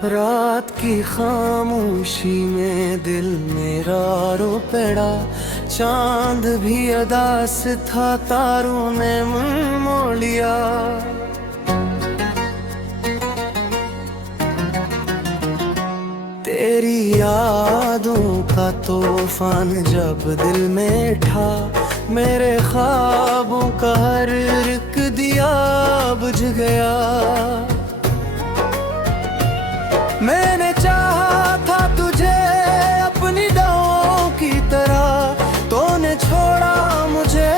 रात की खामोशी में दिल मेरा रो पड़ा। चांद भी अदास था, तारों ने मुंह मोड़ लिया। तेरी यादों का तूफान जब दिल में था, मेरे ख्वाबों का हर एक दिया बुझ गया। मैंने चाहा था तुझे अपनी दुआओं की तरह, तूने छोड़ा मुझे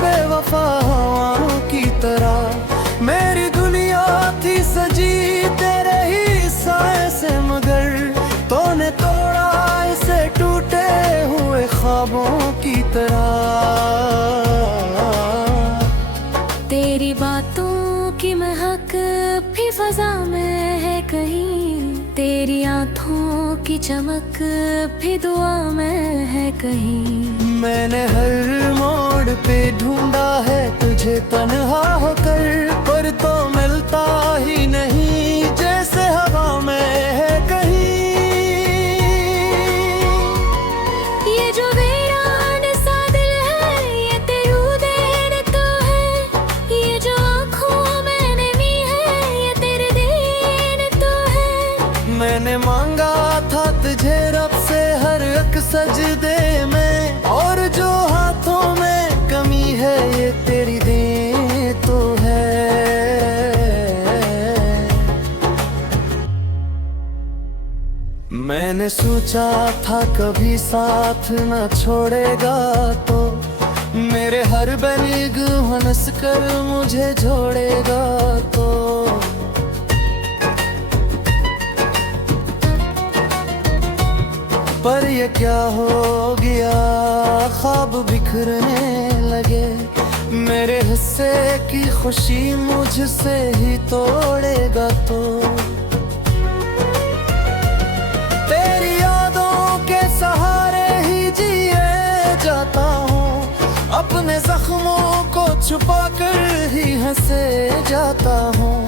बेवफा हवाओं की तरह। मेरी दुनिया थी सजी तेरे ही साए से, मगर तूने तोड़ा इसे टूटे हुए ख्वाबों की तरह। तेरी बातों की महक भी फजा में है कहीं, तेरी आँखों की चमक भी दुआ में है कहीं। मैंने हर मोड़ पे ढूंढा है तुझे तन्हा होकर, पर तो मिलता ही नहीं जैसे हवा में है कहीं। ये जो वीरान सा दिल है, ये तेरू देन तो है। ये जो आँखों में नमी है, ये तेरे देन तो है। मैंने मांगा था तुझे रब से हर एक सजदे में, और जो हाथों में कमी है ये तेरी देन तो है। मैंने सोचा था कभी साथ न छोड़ेगा, तो मेरे हर बैग हंस कर मुझे छोड़ेगा। तो पर ये क्या हो गया, ख्वाब बिखरने लगे। मेरे हिस्से की खुशी मुझसे ही तोड़ेगा। तो तेरी यादों के सहारे ही जिए जाता हूँ, अपने जख्मों को छुपा कर ही हंसे जाता हूँ।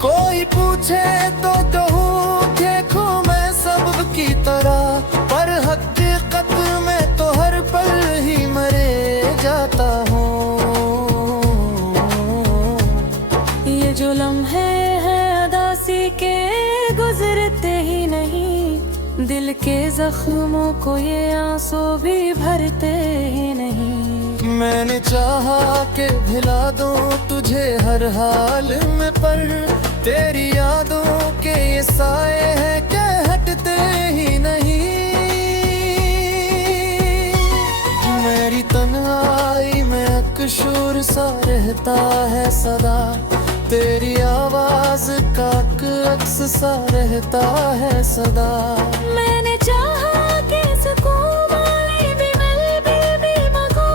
कोई पूछे तो कहूँ देखो मैं सब की तरह, पर हकीकत में तो हर पल ही मरे जाता हूँ। ये जो लम्हे हैं अदासी के, गुजरते ही नहीं। दिल के जख्मों को ये आंसू भी भरते ही नहीं। मैंने चाहा कि भिला दूं तुझे हर हाल में, पर तेरी यादों के ये साए हैं कि हटते ही नहीं। मेरी तन्हाई में अकशूर सा रहता है सदा, तेरी आवाज का अक्स सा रहता है सदा। मैंने चाहा कि सुकून वाले भी भी मगो,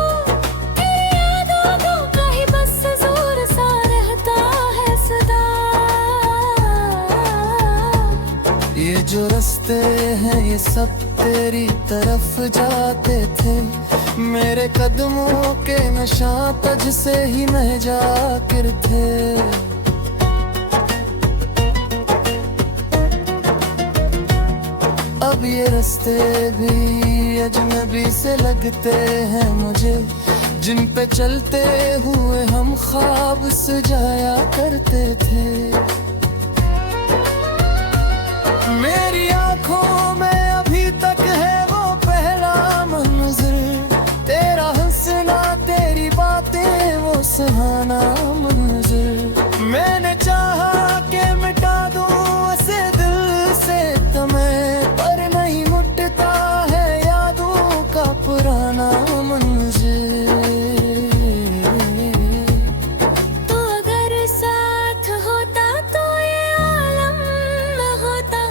तेरी यादों का ही बस जोर सा रहता है सदा। ये जो रास्ते हैं ये सब तेरी तरफ जाते थे, मेरे कदमों के निशान तुझ से ही न जाकिर थे। अब ये रास्ते भी अजनबी से लगते हैं मुझे, जिन पे चलते हुए हम ख्वाब सजाया करते थे। मेरी आंखों में अभी तक है वो पहला मंजर, तेरा हंसना तेरी बातें वो सुहाना मंजर। मैंने चाहा कि मिटा दूं ऐसे दिल से तुम्हें, पर नहीं मिटता है यादों का पुराना मंजर। तो अगर साथ होता तो ये आलम न होता,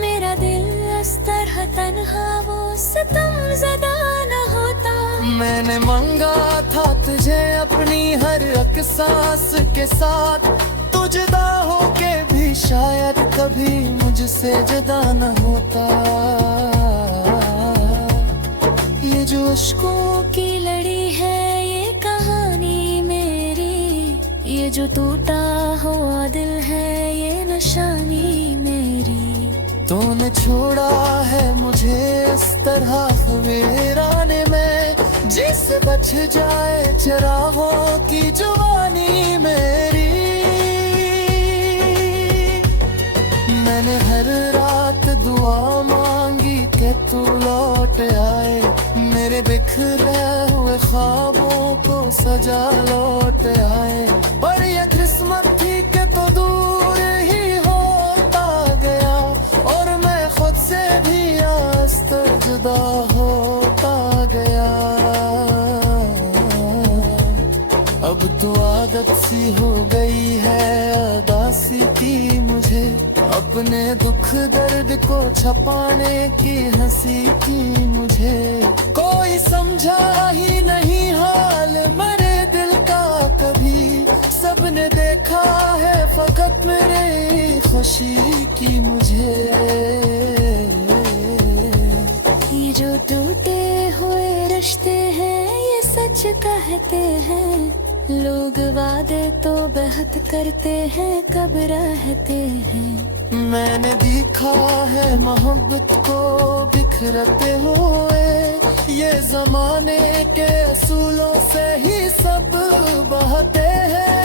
मेरा दिल इस तरह तन्हा वो सितम ज़दा न होता। मैंने मांगा था तुझे अपनी हर एक सांस के साथ, तू जुदा होके भी शायद कभी मुझसे जुदा न होता। ये जो अश्कों की लड़ी है ये कहानी मेरी, ये जो टूटा हुआ दिल है ये निशानी मेरी। तूने छोड़ा है मुझे इस तरह वीराने में, जिससे बच जाए चिरागों की जवानी मेरी। मैंने हर रात दुआ मांगी कि तू लौट आए, मेरे बिखरे हुए ख्वाबों को सजा लौट आए। पर ये किस्मत थी कि तो दूर ही होता गया, और मैं खुद से भी आस्ते जुदा होता गया। अब तो आदत सी हो गई है उदासी की मुझे, अपने दुख दर्द को छपाने की हंसी की मुझे। कोई समझा ही नहीं हाल मेरे दिल का कभी, सबने देखा है फकत मेरी खुशी की मुझे। ये जो टूटे हुए रिश्ते हैं ये सच कहते हैं, लोग वादे तो बेहद करते हैं कब रहते हैं। मैंने देखा है मोहब्बत को बिखरते हुए, ये जमाने के असूलों से ही सब बहते हैं।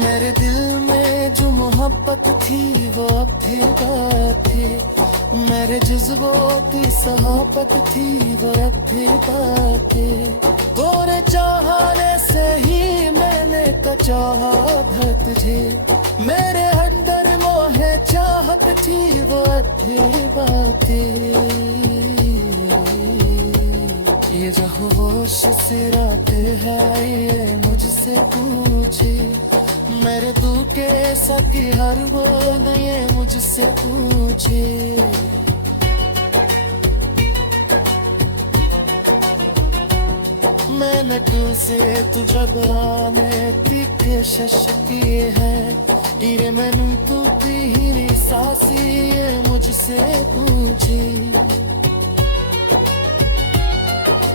मेरे दिल में जो मोहब्बत थी वो अब भी बात थी, मेरे जज्बों की सहाबत थी वो अब भी बात थी। तोरे चाहने से ही मैंने चाहा तुझे, मेरे अंदर मोहे चाहत थी वो भी बातें। ये जो होश सिराते हैं ये मुझसे पूछे, मेरे तू के सकी हर वो ये मुझसे पूछे। मैंने तुझसे तुझे गाने तीखे शश किए हैं, इरे मैंने तू तेरी सासी ये मुझसे पूछे।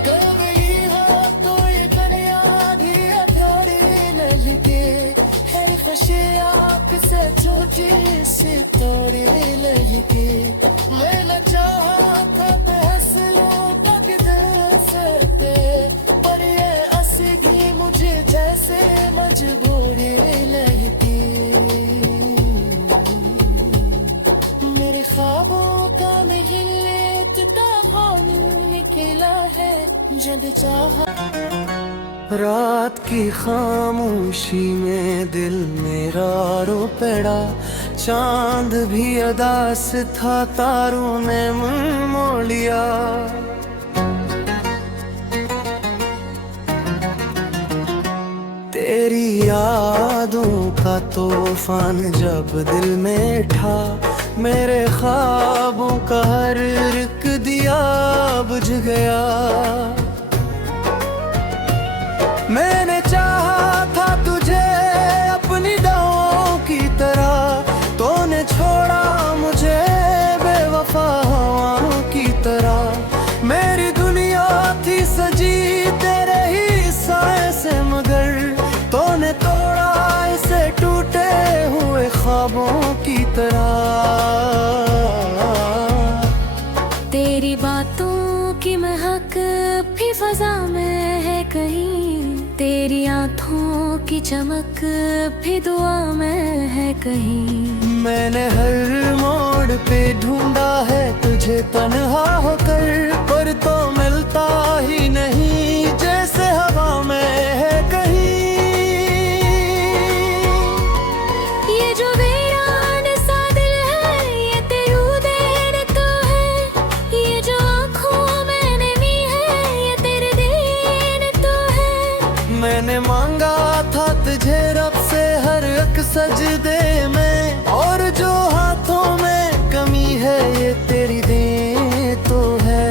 कभी हो तो ये बुनियादी अधूरी लगे है, खुशी आँख से छोटी सी तोड़ी लगे। मैंने चाहा था बहस लो जैसे मजबूरी लगती। मेरे ख्वाबों का महल निकला है जब चाहा। रात की खामोशी में दिल मेरा रो पड़ा, चांद भी अदास था तारों ने मुंह मोड़ लिया। तेरी यादों का तूफान जब दिल में था, मेरे ख्वाबों का हर रिक दिया बुझ गया। मैंने चाहा था तुझे अपनी दुआओं की तरह, तूने छोड़ा मुझे बेवफा हवाओं की तरह। मेरी दुनिया थी सजी तेरे ही साए से, मगर तूने तोड़ा इसे टूटे हुए ख्वाबों की तरह। तेरी बातों की महक भी फजा में है कहीं, तेरी आँखों की चमक भी दुआ में है कहीं। मैंने हर मोड़ पे ढूंढा है तुझे तन्हा होकर, पर तो मिलता ही नहीं जैसे हवा में है कहीं। ये जो वीरान सा दिल है ये तेरू देन तो है, ये जो आँखों में नमी है ये तेरे देन तो है। मैंने मांगा था तुझे रब से हर एक सजदे में, और जो हाथों में कमी है ये तेरी देन तो है।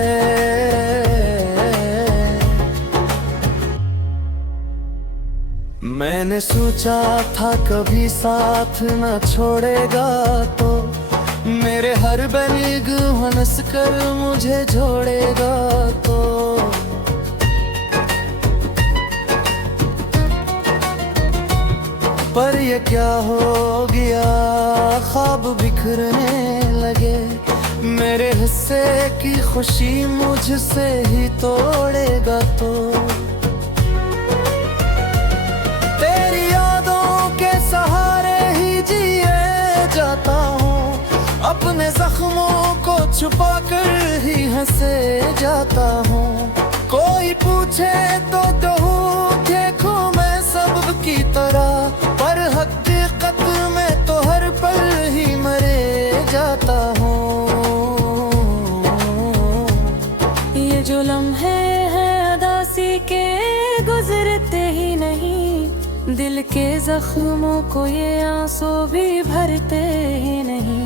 मैंने सोचा था कभी साथ न छोड़ेगा, तो मेरे हर बनिग हंस कर मुझे छोड़ेगा तो। पर ये क्या हो गया, बिखरने लगे। मेरे हिस्से की खुशी मुझसे ही तोड़ेगा तो तेरी यादों के सहारे ही जिए जाता हूँ। अपने जख्मों को छुपा कर ही हंसे जाता हूँ। कोई पूछे तो कहूँ देखो मैं सब की तरह, पर हकीकत में तो हर पल ही मरे जाता हूँ। ये जो लम्हे हैं उदासी के गुजरते ही नहीं, दिल के जख्मों को ये आंसू भी भरते ही नहीं।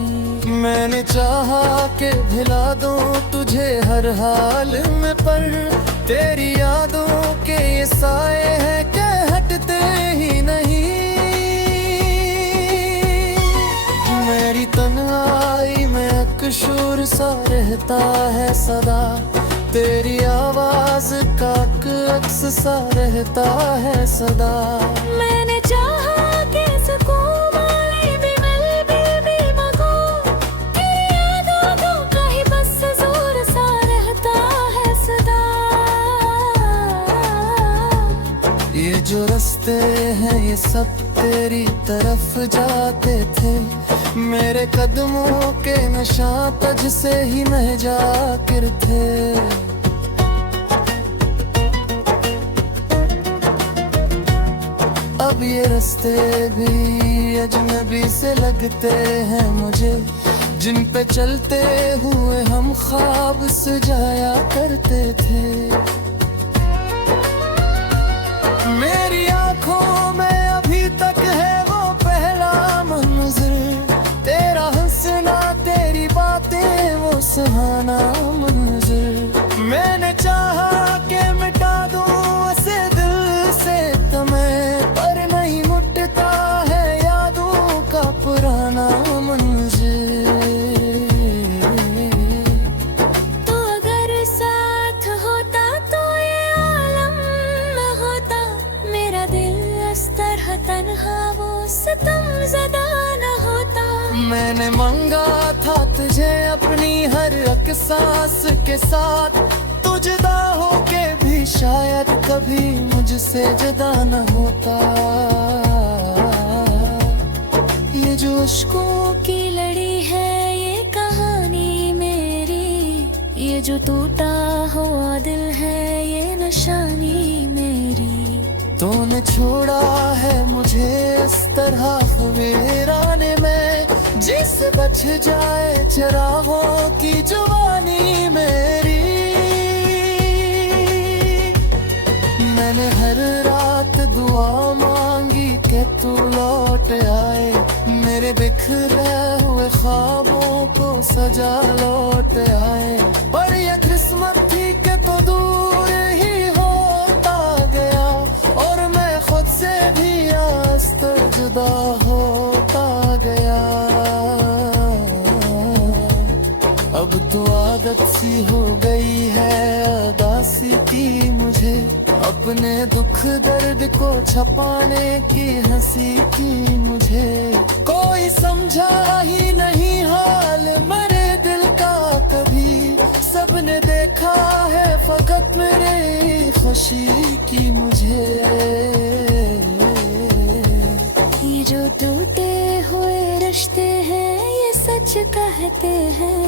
मैंने चाहा कि भिला दूं तुझे हर हाल में, पर तेरी यादों के ये साए हैं कि हटते ही नहीं। मेरी तन्हाई में अकशूर सा रहता है सदा, तेरी आवाज का अक्स सा रहता है सदा। मैंने चाहा कि सुकून वाले भी भी मगो, तेरी यादों का ही बस जोर सा रहता है सदा। ये जो रास्ते हैं ये सब तेरी तरफ जाते थे, मेरे कदमों के निशान तुझ से ही महजाकिर थे। अब ये रास्ते भी अजनबी से लगते हैं मुझे, जिन पे चलते हुए हम ख्वाब सजाया करते थे। मेरी आंखों में अभी तक है वो पहला मंजर, तेरा हंसना तेरी बातें वो सुहाना मंजर। मैंने चाहा कि मिटा दूं उसे दिल से तुम्हें, पर नहीं मिटता है यादों का पुराना मंजर। तो अगर साथ होता तो ये आलम न होता, मेरा दिल इस तरह तन्हा वो सितम ज़दा न होता। मैंने मांगा था तुझे अपनी हर एक सांस के साथ, तू जुदा होके भी शायद कभी मुझसे जुदा न होता। ये जो अश्कों की लड़ी है ये कहानी मेरी, ये जो टूटा हुआ दिल है ये निशानी मेरी। तूने छोड़ा है मुझे इस तरह वीराने में, जिससे बच जाए चिरागों की जवानी मेरी। मैंने हर रात दुआ मांगी कि तू लौट आए, मेरे बिखरे हुए ख्वाबों को सजा लौट आए। पर यह किस्मत थी कि तो दूर ही होता गया, और मैं खुद से भी आस्तर जुदा होता गया। अब तो आदत सी हो गई है उदासी की मुझे, अपने दुख दर्द को छपाने की हंसी की मुझे। कोई समझा ही नहीं हाल मेरे दिल का कभी, सबने देखा है फकत मेरी खुशी की मुझे। ये जो टूटे हुए रिश्ते हैं ये सच कहते हैं,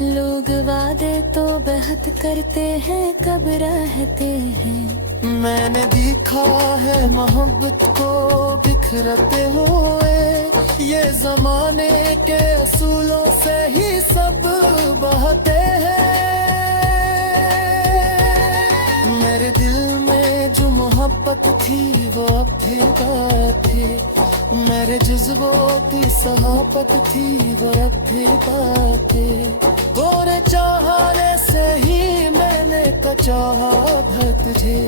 लोग वादे तो बेहद करते हैं कब रहते हैं। मैंने देखा है मोहब्बत को बिखरते हुए, ये जमाने के असूलों से ही सब बहते हैं। मेरे दिल में जो मोहब्बत थी वो अब भी बात थी, मेरे जज्बों की सहाबत थी वो अब भी बात थी। तोरे चाहने से ही मैंने चाहा था तुझे,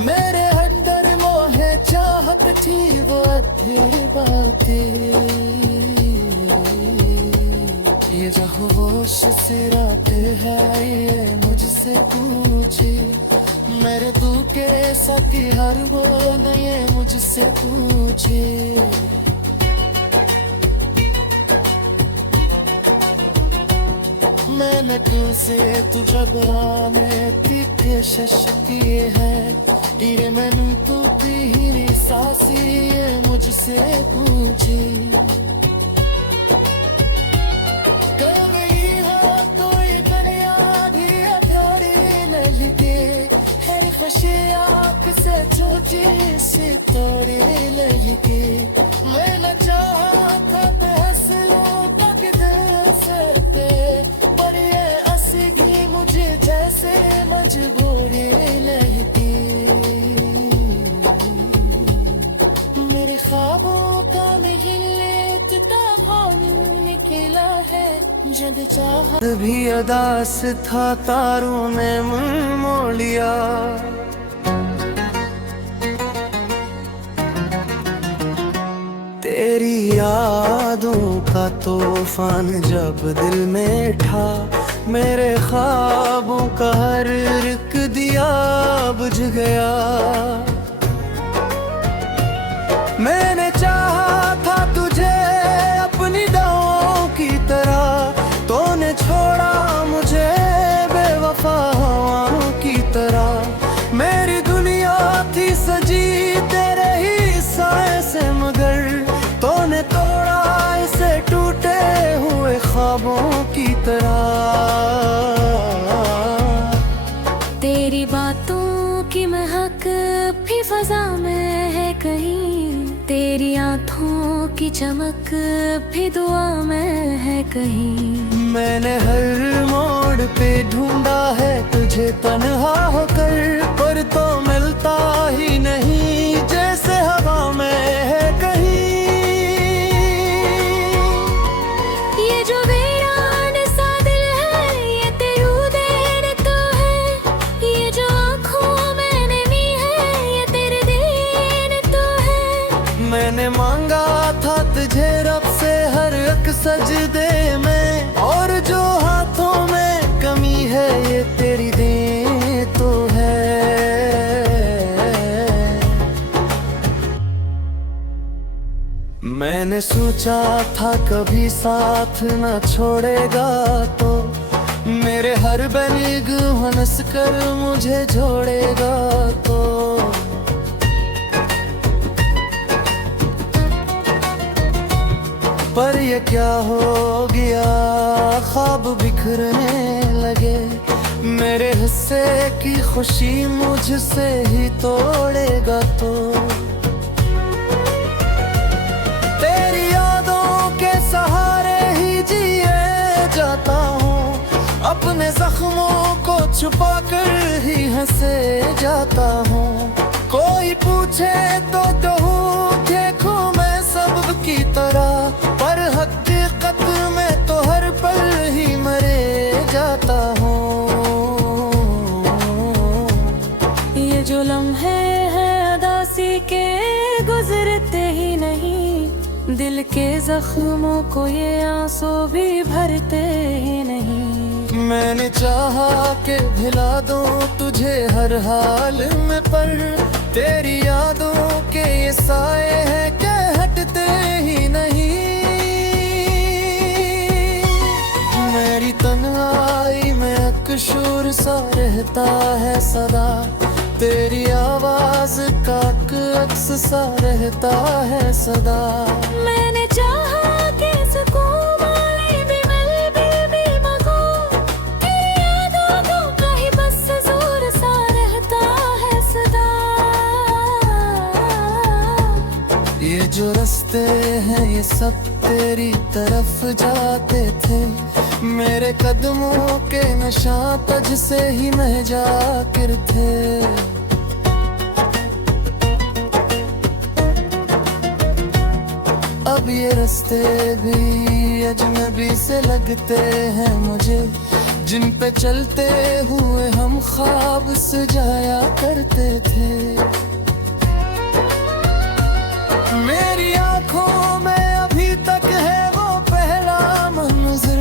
मेरे अंदर मोहे चाहत थी वो अधूरी बातें। ये जो होश सिराते हैं ये मुझसे पूछे, मेरे तू के साथी हर वो ये मुझसे पूछे। मैंने तुझसे तुझ्या बराने तिथे शशकिये है इरे मैंने तू तेरी सासी मुझसे पूछी आँख से छोटी सी तोड़ी लगी मैंने चाहा था बहस लो पग से पे पर ये असीगी मुझे जैसे मजबूरी लगी मेरे ख्वाबों का निकला है जब चाहा भी अदास था तारों ने मुंह मोड़ लिया तेरी यादों का तूफान जब दिल में ठा मेरे ख्वाबों का हर रुक दिया बुझ गया मैंने चाहा था तुझे अपनी दावों की तरह तूने छोड़ा मुझे बेवफा हवाओं की तरह मेरी दुनिया थी सजी तेरे ही साए से मगर तूने तोड़ा इसे टूटे हुए ख्वाबों की तरह तेरी बातों की महक भी फजा में है कहीं तेरी आँखों की चमक भी दुआ में है कहीं मैंने हर मोड़ पे ढूंढा है तुझे तन्हा होकर पर तो मिलता ही नहीं जैसे हवा में है कहीं ये जो वीरान सा दिल है ये तेरू देन तो है ये जो आँखों मैंने ली है ये तेरे देन तो है मैंने मांगा था तुझे रब से हर एक सजदे में और जो हाथों में कमी है ये तेरी देन तो है मैंने सोचा था कभी साथ न छोड़ेगा तो मेरे हर बनिग हंस कर मुझे जोड़ेगा तो पर ये क्या हो गया ख्वाब बिखरने लगे मेरे हिस्से की खुशी मुझसे ही तोड़ेगा तो तेरी यादों के सहारे ही जिए जाता हूँ अपने जख्मों को छुपा कर ही हंसे जाता हूँ कोई पूछे तो कहूँ देखूं मैं सब की तरह पर हकीकत में तो हर पल ही मरे जाता हूँ ये जो लम्हे हैं अदासी के गुजरते ही नहीं दिल के जख्मों को ये आंसू भी भरते ही नहीं मैंने चाहा कि भिला दूं तुझे हर हाल में पर तेरी यादों के ये साए हैं कि हटते ही नहीं मेरी तन्हाई में अकशूर सा रहता है सदा तेरी आवाज का अक्स सा रहता है सदा मैंने चाहा कि सुकून वाले भी मिल भी मगो तेरी यादों का ही बस जोर सा रहता है सदा ये जो रास्ते हैं ये सब तेरी तरफ जाते थे मेरे कदमों के नशा तज से ही महजा कर थे अब ये रास्ते भी अजनबी से लगते हैं मुझे जिन पे चलते हुए हम ख्वाब सजाया करते थे मेरी आंखों में अभी तक है वो पहला मंजर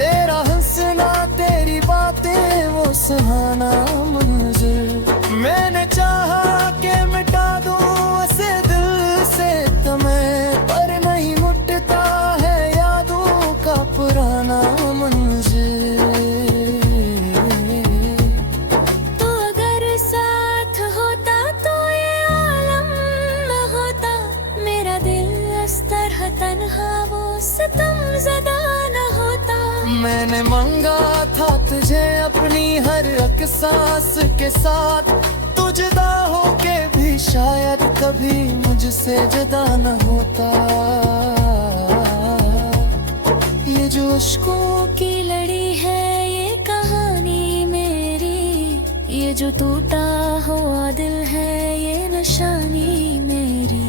तेरा हंसना तेरी बातें वो सुहाना मंजर मैंने चाहा कि मिटा दूं उसे दिल से तुम्हें पर नहीं मुटता है यादों का पुराना मंजर तरह तन्हा वो सितम ज़दा न होता। मैंने मांगा था तुझे अपनी हर एक सांस के साथ, तू जुदा होके भी शायद कभी मुझसे जुदा न होता। ये जो अश्कों की लड़ी है ये कहानी मेरी, ये जो टूटा हुआ दिल है ये निशानी मेरी।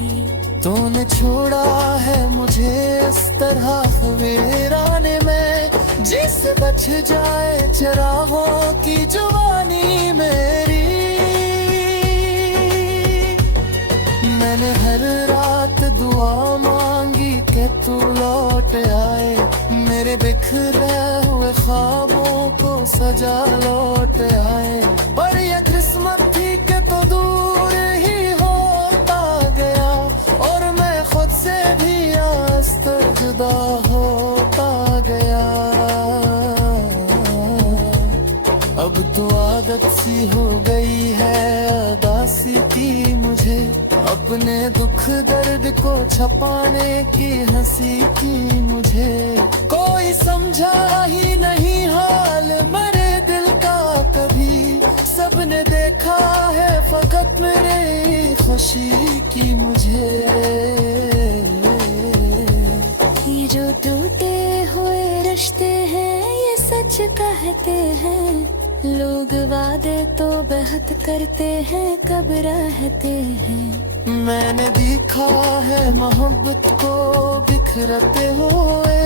तूने छोड़ा है मुझे इस तरह वीराने में, जिससे बच जाए चरागों की जवानी मेरी। मैंने हर रात दुआ मांगी कि तू लौट आए, मेरे बिखरे हुए ख्वाबों को सजा लौट आए। पर ये किस्मत थी कि तो दूर ही होता गया, और मैं खुद से भी आस्ते जुदा होता गया। अब तो आदत सी हो गई है उदासी की मुझे, अपने दुख दर्द को छपाने की हंसी की मुझे। कोई समझा ही नहीं हाल मेरे दिल का कभी, सबने देखा है फकत मेरी खुशी की मुझे। ये जो टूटे हुए रिश्ते हैं ये सच कहते हैं, लोग वादे तो बहुत करते हैं कब रहते हैं। मैंने देखा है मोहब्बत को बिखरते हुए,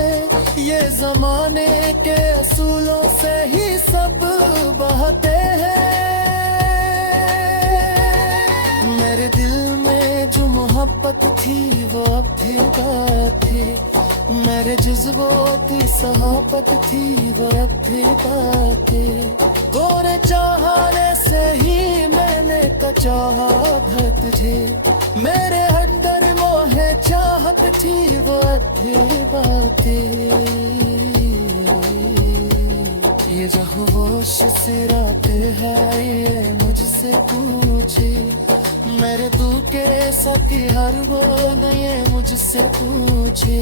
ये जमाने के असूलों से ही सब बहते हैं। मेरे दिल में जो मोहब्बत थी वो अब भी बात थी, मेरे जज्बों की सहाबत थी वो अब भी बात थी। तोरे चाहने से ही मैंने चाहा था तुझे, मेरे अंदर मोहे चाहत थी वो अधी बातें। ये जो होश से रातें है ये मुझसे पूछे, मेरे तू के सकी हर वो ये मुझसे पूछे।